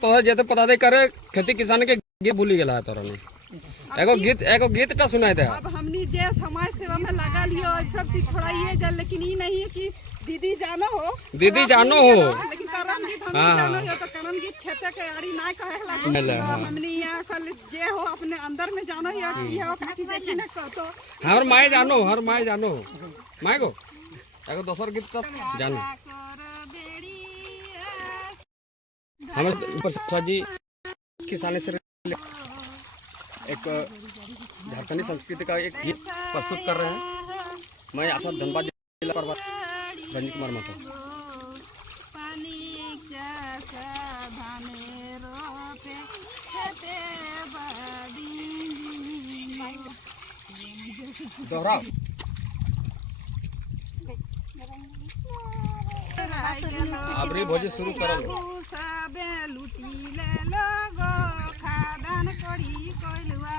तो जेते पता दे करे खेती किसान के गीत भूली गेला है तोरा ने एगो गीत का सुनाए थे। अब हमनी जे समाज सेवा में लगा लियो सब चीज थोड़ा ये जल, लेकिन ये नहीं है कि दीदी जानो हो लेकिन करम गीत हमनी जानो हो तो करम गीत खेते के आड़ी ना कहे लगे। तो हमनी यहाँ कल जे हो अपने अंदर में जानो या कि ये काकी जे ने कहतो हर माय जानो माय गो एगो दोसर गीत का जानो हम प्रसाद जी किसान से एक झारखंडी संस्कृति का एक गीत प्रस्तुत कर रहे हैं। मैं आशा धनबाद जिला प्रभारी रंजीत कुमार महतो। दोहरा अबरी भोजी शुरू करो। लुटी ले लोगो खादान करी कोइलवा